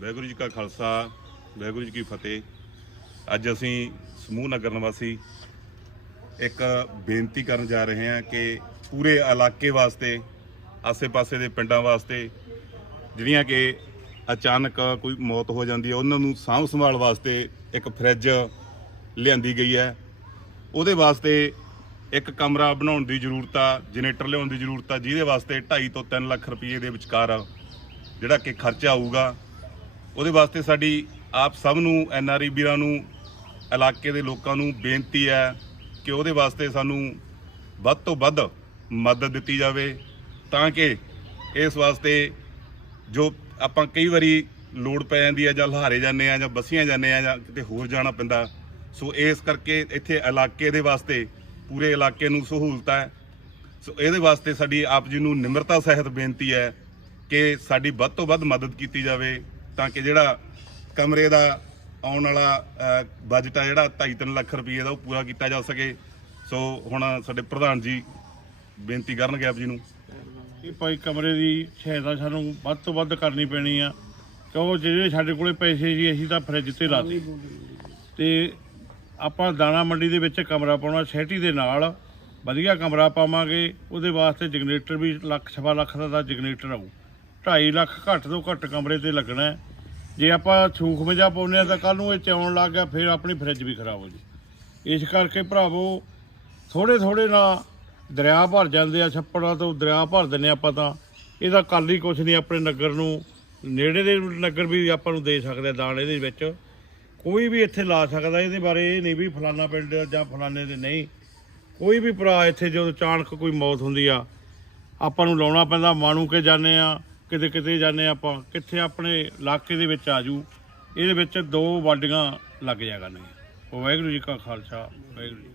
ਵਾਹਿਗੁਰੂ ਜੀ ਕਾ ਖਾਲਸਾ, ਵਾਹਿਗੁਰੂ ਜੀ ਕੀ ਫਤਿਹ। ਅੱਜ ਅਸੀਂ ਸਮੂਹ ਨਗਰ ਨਿਵਾਸੀ ਇੱਕ ਬੇਨਤੀ ਕਰਨ ਜਾ ਰਹੇ ਹਾਂ ਕਿ ਪੂਰੇ ਇਲਾਕੇ ਵਾਸਤੇ, ਆਸੇ-ਪਾਸੇ ਦੇ ਪਿੰਡਾਂ ਵਾਸਤੇ ਜਿਹੜੀਆਂ ਕਿ ਅਚਾਨਕ ਕੋਈ ਮੌਤ ਹੋ ਜਾਂਦੀ ਹੈ, ਉਹਨਾਂ ਨੂੰ ਸਾਂਭ ਸੰਭਾਲ ਵਾਸਤੇ ਇੱਕ ਫ੍ਰਿਜ ਲਿਆਂਦੀ ਗਈ ਹੈ। ਉਹਦੇ ਵਾਸਤੇ ਇੱਕ ਕਮਰਾ ਬਣਾਉਣ ਦੀ ਜ਼ਰੂਰਤ ਆ, ਜਨਰੇਟਰ ਲਿਆਉਣ ਦੀ ਜ਼ਰੂਰਤ ਆ, ਜਿਹਦੇ ਵਾਸਤੇ 2.5 ਤੋਂ 3 ਲੱਖ ਰੁਪਏ ਦੇ ਵਿਚਕਾਰ ਜਿਹੜਾ ਕਿ ਖਰਚਾ ਆਊਗਾ। ਉਹਦੇ ਵਾਸਤੇ ਸਾਡੀ ਆਪ ਸਭ ਨੂੰ ਐਨਆਰਈ ਵੀਰਾਂ ਨੂੰ, ਇਲਾਕੇ ਦੇ ਲੋਕਾਂ ਨੂੰ ਬੇਨਤੀ ਹੈ ਕਿ ਉਹਦੇ ਵਾਸਤੇ ਸਾਨੂੰ ਵੱਧ ਤੋਂ ਵੱਧ ਮਦਦ ਦਿੱਤੀ ਜਾਵੇ ਤਾਂ ਕਿ ਇਸ ਵਾਸਤੇ ਜੋ ਆਪਾਂ ਕਈ ਵਾਰੀ ਲੋੜ ਪੈ ਜਾਂਦੀ ਹੈ ਜਾਂ ਲਹਾਰੇ ਜਾਂਦੇ ਆ ਜਾਂ ਬਸੀਆਂ ਜਾਂਦੇ ਆ ਜਾਂ ਕਿਤੇ ਹੋਰ ਜਾਣਾ ਪੈਂਦਾ, ਸੋ ਇਸ ਕਰਕੇ ਇੱਥੇ ਇਲਾਕੇ ਦੇ ਵਾਸਤੇ ਪੂਰੇ ਇਲਾਕੇ ਨੂੰ ਸਹੂਲਤਾਂ ਹੈ। ਸੋ ਇਹਦੇ ਵਾਸਤੇ ਸਾਡੀ ਆਪ ਜੀ ਨੂੰ ਨਿਮਰਤਾ ਸਹਿਤ ਬੇਨਤੀ ਹੈ ਕਿ ਸਾਡੀ ਵੱਧ ਤੋਂ ਵੱਧ ਮਦਦ ਕੀਤੀ ਜਾਵੇ। ਤਾਂ ਕਿ ਜਿਹੜਾ ਕਮਰੇ ਦਾ ਆਉਣ ਵਾਲਾ ਬਜਟ ਆ ਜਿਹੜਾ 2.5 ਲੱਖ ਰੁਪਏ ਦਾ ਉਹ ਪੂਰਾ ਕੀਤਾ ਜਾ ਸਕੇ। ਸੋ ਹੁਣ ਸਾਡੇ ਪ੍ਰਧਾਨ ਜੀ ਬੇਨਤੀ ਕਰਨਗੇ ਆਪ ਜੀ ਨੂੰ। ਕਿ ਭਾਈ ਕਮਰੇ ਦੀ ਸਹਾਇਤਾ ਸਾਨੂੰ ਵੱਧ ਤੋਂ ਵੱਧ ਕਰਨੀ ਪੈਣੀ ਆ। ਕਿਉਂ? ਜਿਹੜੇ ਸਾਡੇ ਕੋਲੇ ਪੈਸੇ ਜੀ ਅਸੀਂ ਤਾਂ ਫਰਿੱਜ ਤੇ ਲਾਤੇ ਤੇ ਆਪਾਂ ਦਾਣਾ ਮੰਡੀ ਦੇ ਵਿੱਚ ਕਮਰਾ ਪਾਉਣਾ, ਸੈਟੀ ਦੇ ਨਾਲ ਵਧੀਆ ਕਮਰਾ ਪਾਵਾਂਗੇ। ਉਹਦੇ ਵਾਸਤੇ ਜਨਰੇਟਰ ਵੀ ਲੱਖ, ਸਵਾ ਲੱਖ ਦਾ ਤਾਂ ਜਨਰੇਟਰ ਆਊ। 2.5 ਲੱਖ ਘੱਟ ਤੋਂ ਘੱਟ ਕਮਰੇ ਤੇ ਲੱਗਣਾ ਜੇ ਆਪਾਂ ਸੂਖ ਮਜਾ ਪਾਉਂਦੇ ਆ ਤਾਂ ਕੱਲ ਨੂੰ ਇਹ ਚੌਣ ਲੱਗ ਗਿਆ, ਫਿਰ ਆਪਣੀ ਫਰਿੱਜ ਵੀ ਖਰਾਬ ਹੋ ਜੀ। ਇਸ ਕਰਕੇ ਭਰਾਵੋ ਥੋੜੇ ਥੋੜੇ ਨਾਲ ਦਰਿਆ ਭਰ ਜਾਂਦੇ ਆ ਛੱਪੜਾਂ ਤੋਂ, ਦਰਿਆ ਭਰ ਦਿੰਨੇ ਆਪਾਂ ਤਾਂ। ਇਹਦਾ ਕੱਲ ਹੀ ਕੁਛ ਨਹੀਂ ਆਪਣੇ ਨਗਰ ਨੂੰ, ਨੇੜੇ ਦੇ ਨਗਰ ਵੀ ਆਪਾਂ ਨੂੰ ਦੇ ਸਕਦੇ ਆ, ਦਾਣ ਇਹਦੇ ਵਿੱਚ। ਕੋਈ ਵੀ ਇੱਥੇ ਲਾ ਸਕਦਾ, ਇਹਦੇ ਬਾਰੇ ਇਹ ਨਹੀਂ ਵੀ ਫਲਾਨਾ ਪਿੰਡ ਜਾਂ ਫਲਾਨੇ ਦੇ ਨਹੀਂ। ਕੋਈ ਵੀ ਭਰਾ ਇੱਥੇ ਜਦੋਂ ਅਚਾਨਕ ਕੋਈ ਮੌਤ ਹੁੰਦੀ ਆ, ਆਪਾਂ ਨੂੰ ਲਾਉਣਾ ਪੈਂਦਾ, ਮਾਣੂ ਕੇ ਜਾਂਦੇ ਆ। ਕਿਤੇ ਕਿਤੇ ਜਾਂਦੇ ਆਪਾਂ, ਕਿੱਥੇ ਆਪਣੇ ਇਲਾਕੇ ਦੇ ਵਿੱਚ ਆ ਜੂ ਇਹਦੇ ਵਿੱਚ ਦੋ ਵਾਡੀਆਂ ਲੱਗ ਜਾ ਕਰਨਗੀਆਂ। ਵਾਹਿਗੁਰੂ ਜੀ ਕਾ ਖਾਲਸਾ, ਵਾਹਿਗੁਰੂ ਜੀ